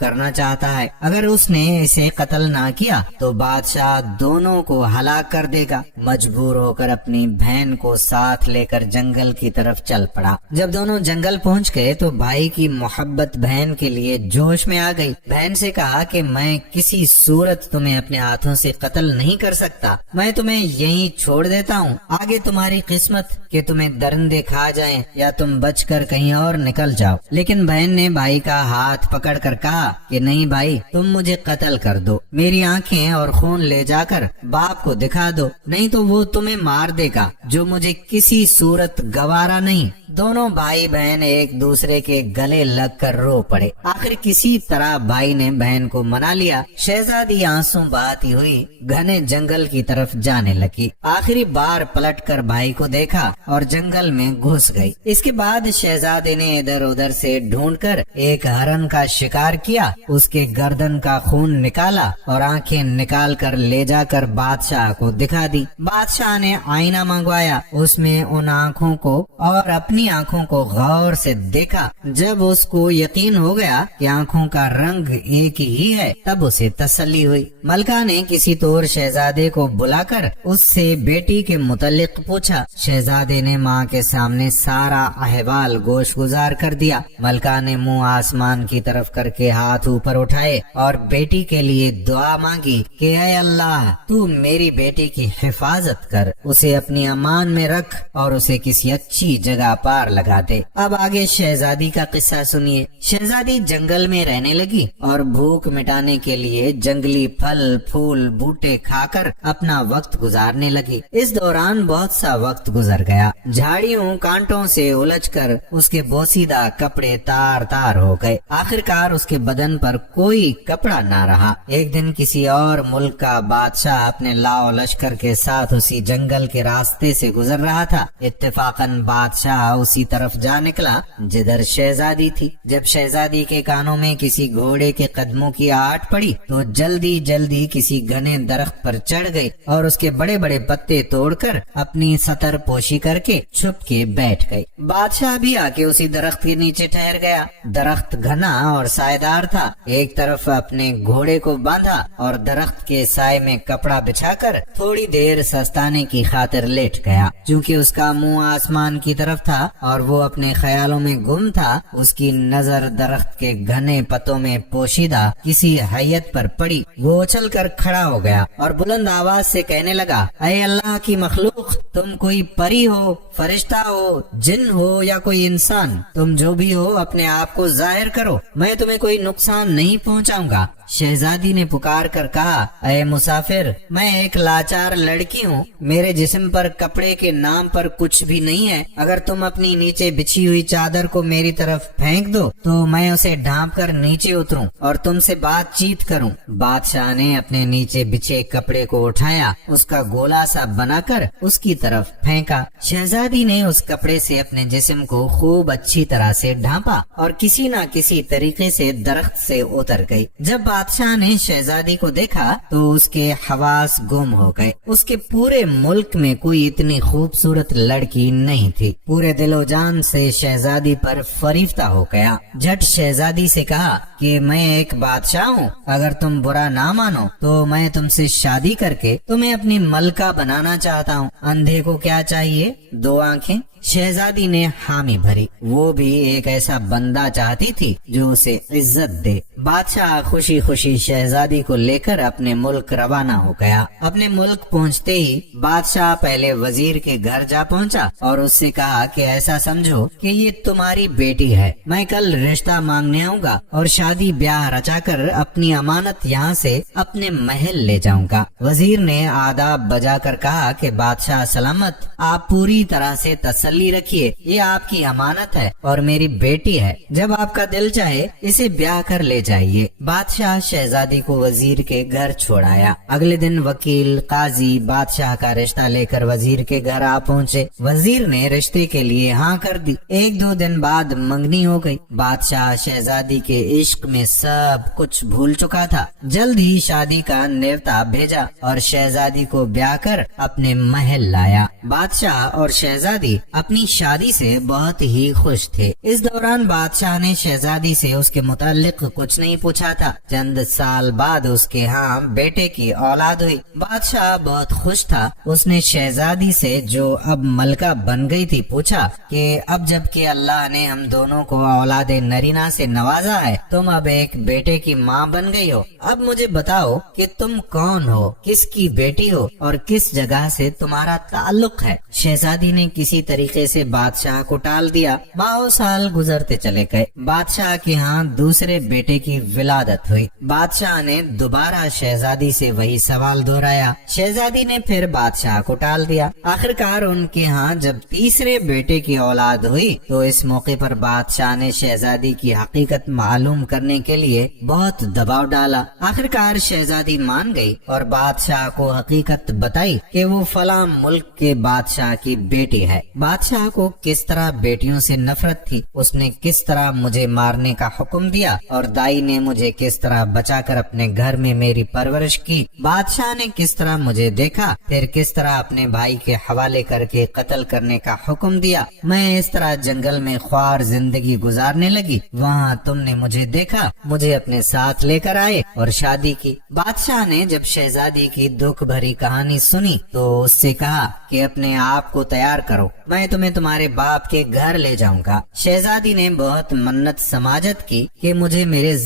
کرنا چاہتا ہے، اگر اس نے اسے قتل نہ کیا تو بادشاہ دونوں کو ہلاک کر دے گا۔ مجبور ہو کر اپنی بہن کو ساتھ لے کر جنگل کی طرف چل پڑا۔ جب دونوں جنگل پہنچ گئے تو بھائی کی محبت بہن کے لیے جوش میں آ گئی۔ بہن سے کہا کہ میں کسی صورت تمہیں اپنے ہاتھوں سے قتل نہیں کر سکتا، میں تمہیں یہیں چھوڑ دیتا ہوں، آگے تمہاری قسمت کہ تمہیں درندے کھا جائیں یا تم بچ کر کہیں اور نکل جاؤ۔ لیکن بہن نے بھائی کا ہاتھ پکڑ کر کہا کہ نہیں بھائی، تم مجھے قتل کر دو، میری آنکھیں اور خون لے جا کر باپ کو دکھا دو، نہیں تو وہ تمہیں مار دے گا، جو مجھے کسی صورت گوارا نہیں۔ دونوں بھائی بہن ایک دوسرے کے گلے لگ کر رو پڑے۔ آخر کسی طرح بھائی نے بہن کو منا لیا۔ شہزادی آنسو بہاتی ہوئی گھنے جنگل کی طرف جانے لگی۔ آخری بار پلٹ کر بھائی کو دیکھا اور جنگل میں گھس گئی۔ اس کے بعد شہزادے نے ادھر ادھر سے ڈھونڈ کر ایک ہرن کا شکار کیا، اس کے گردن کا خون نکالا اور آنکھیں نکال کر لے جا کر بادشاہ کو دکھا دی۔ بادشاہ نے آئینہ منگوایا، اس میں ان آنکھوں کو اور اپنی آنکھوں کو غور سے دیکھا۔ جب اس کو یقین ہو گیا کہ آنکھوں کا رنگ ایک ہی ہے، تب اسے تسلی ہوئی۔ ملکہ نے کسی طور شہزادے کو بلا کر اس سے بیٹی کے متعلق پوچھا۔ شہزادے نے ماں کے سامنے سارا احوال گوش گزار کر دیا۔ ملکہ نے منہ آسمان کی طرف کر کے ہاتھ اوپر اٹھائے اور بیٹی کے لیے دعا مانگی کہ اے اللہ، تو میری بیٹی کی حفاظت کر، اسے اپنی امان میں رکھ اور اسے کسی اچھی جگہ پار لگا دے۔ اب آگے شہزادی کا قصہ سنیے۔ شہزادی جنگل میں رہنے لگی اور بھوک مٹانے کے لیے جنگلی پھل پھول بوٹے کھا کر اپنا وقت گزارنے لگی۔ اس دوران بہت سا وقت گزر گیا۔ جھاڑیوں کانٹوں سے الجھ کر اس کے بوسیدہ کپڑے تار تار ہو گئے۔ آخر کار اس کے بدن پر کوئی کپڑا نہ رہا۔ ایک دن کسی اور ملک کا بادشاہ اپنے لاؤ لشکر کے ساتھ اسی جنگل کے راستے سے گزر رہا تھا۔ اتفاقاً بادشاہ اسی طرف جا نکلا جدھر شہزادی تھی۔ جب شہزادی کے کانوں میں کسی گھوڑے کے قدموں کی آہٹ پڑی تو جلدی جلدی کسی گھنے درخت پر چڑھ گئی اور اس کے بڑے بڑے پتے توڑ کر اپنی ستر پوشی کر کے چھپ کے بیٹھ گئی۔ بادشاہ بھی آ کے اسی درخت کے نیچے ٹھہر گیا۔ درخت گھنا اور سائیدار تھا۔ ایک طرف اپنے گھوڑے کو باندھا اور درخت کے سائے میں کپڑا بچھا کر تھوڑی دیر سستانے کی خاطر لیٹ گیا۔ چونکہ اس کا منہ آسمان کی طرف تھا اور وہ اپنے خیالوں میں گم تھا، اس کی نظر درخت کے گھنے پتوں میں پوشیدہ کسی حیت پر پڑی۔ وہ اچھل کر کھڑا ہو گیا اور بلند آواز سے کہنے لگا، اے اللہ کی مخلوق، تم کوئی پری ہو، فرشتہ ہو، جن ہو یا کوئی انسان، تم جو بھی ہو اپنے آپ کو ظاہر کرو، میں تمہیں کوئی نقصان نہیں پہنچاؤں گا۔ شہزادی نے پکار کر کہا، اے مسافر، میں ایک لاچار لڑکی ہوں، میرے جسم پر کپڑے کے نام پر کچھ بھی نہیں ہے، اگر تم اپنی نیچے بچھی ہوئی چادر کو میری طرف پھینک دو تو میں اسے ڈھانپ کر نیچے اتروں اور تم سے بات چیت کروں۔ بادشاہ نے اپنے نیچے بچھے کپڑے کو اٹھایا، اس کا گولا سا بنا کر اس کی طرف پھینکا۔ شہزادی نے اس کپڑے سے اپنے جسم کو خوب اچھی طرح سے ڈھانپا اور کسی نہ کسی طریقے سے درخت سے اتر گئی۔ جب بادشاہ نے شہزادی کو دیکھا تو اس کے حواس گم ہو گئے۔ اس کے پورے ملک میں کوئی اتنی خوبصورت لڑکی نہیں تھی۔ پورے دل و جان سے شہزادی پر فریفتہ ہو گیا۔ جھٹ شہزادی سے کہا کہ میں ایک بادشاہ ہوں، اگر تم برا نہ مانو تو میں تم سے شادی کر کے تمہیں اپنی ملکہ بنانا چاہتا ہوں۔ اندھے کو کیا چاہیے؟ 2 آنکھیں۔ شہزادی نے حامی بھری، وہ بھی ایک ایسا بندہ چاہتی تھی جو اسے عزت دے۔ بادشاہ خوشی خوشی شہزادی کو لے کر اپنے ملک روانہ ہو گیا۔ اپنے ملک پہنچتے ہی بادشاہ پہلے وزیر کے گھر جا پہنچا اور اس سے کہا کہ ایسا سمجھو کہ یہ تمہاری بیٹی ہے، میں کل رشتہ مانگنے آؤں گا اور شادی بیاہ رچا کر اپنی امانت یہاں سے اپنے محل لے جاؤں گا۔ وزیر نے آداب بجا کر کہا کہ بادشاہ سلامت، آپ پوری طرح سے تسلی رکھیے، یہ آپ کی امانت ہے اور میری بیٹی ہے، جب آپ کا دل چاہے اسے بیاہ کر لے جائیے۔ بادشاہ شہزادی کو وزیر کے گھر چھوڑایا۔ اگلے دن وکیل قاضی بادشاہ کا رشتہ لے کر وزیر کے گھر آ پہنچے۔ وزیر نے رشتے کے لیے ہاں کر دی۔ 1-2 دن بعد منگنی ہو گئی۔ بادشاہ شہزادی کے عشق میں سب کچھ بھول چکا تھا۔ جلد ہی شادی کا نیوتا بھیجا اور شہزادی کو بیاہ کر اپنے محل لایا۔ بادشاہ اور شہزادی اپنی شادی سے بہت ہی خوش تھے۔ اس دوران بادشاہ نے شہزادی سے اس کے متعلق کچھ نہیں پوچھا تھا۔ چند سال بعد اس کے ہاں بیٹے کی اولاد ہوئی۔ بادشاہ بہت خوش تھا۔ اس نے شہزادی سے جو اب ملکہ بن گئی تھی پوچھا کہ اب جب کہ اللہ نے ہم دونوں کو اولاد نرینہ سے نوازا ہے، تم اب ایک بیٹے کی ماں بن گئی ہو، اب مجھے بتاؤ کہ تم کون ہو، کس کی بیٹی ہو اور کس جگہ سے تمہارا تعلق ہے۔ شہزادی نے کسی طریقے سے بادشاہ کو ٹال دیا۔ ماہ سال گزرتے چلے گئے۔ بادشاہ کے ہاں دوسرے بیٹے کی ولادت ہوئی۔ بادشاہ نے دوبارہ شہزادی سے وہی سوال دہرایا۔ شہزادی نے پھر بادشاہ کو ٹال دیا۔ آخر کار ان کے ہاں جب تیسرے بیٹے کی اولاد ہوئی تو اس موقع پر بادشاہ نے شہزادی کی حقیقت معلوم کرنے کے لیے بہت دباؤ ڈالا۔ آخر کار شہزادی مان گئی اور بادشاہ کو حقیقت بتائی کہ وہ فلاں ملک کے بادشاہ کی بیٹی ہے۔ بادشاہ کو کس طرح بیٹیوں سے نفرت تھی، اس نے کس طرح مجھے مارنے کا حکم دیا اور دائی نے مجھے کس طرح بچا کر اپنے گھر میں میری پرورش کی۔ بادشاہ نے کس طرح مجھے دیکھا، پھر کس طرح اپنے بھائی کے حوالے کر کے قتل کرنے کا حکم دیا۔ میں اس طرح جنگل میں خوار زندگی گزارنے لگی، وہاں تم نے مجھے دیکھا، مجھے اپنے ساتھ لے کر آئے اور شادی کی۔ بادشاہ نے جب شہزادی کی دکھ بھری کہانی سنی تو اس سے کہا کہ اپنے آپ کو تیار کرو، میں تمہیں تمہارے باپ کے گھر لے جاؤں گا۔ شہزادی نے بہت منت سماجت کی کہ مجھے میرے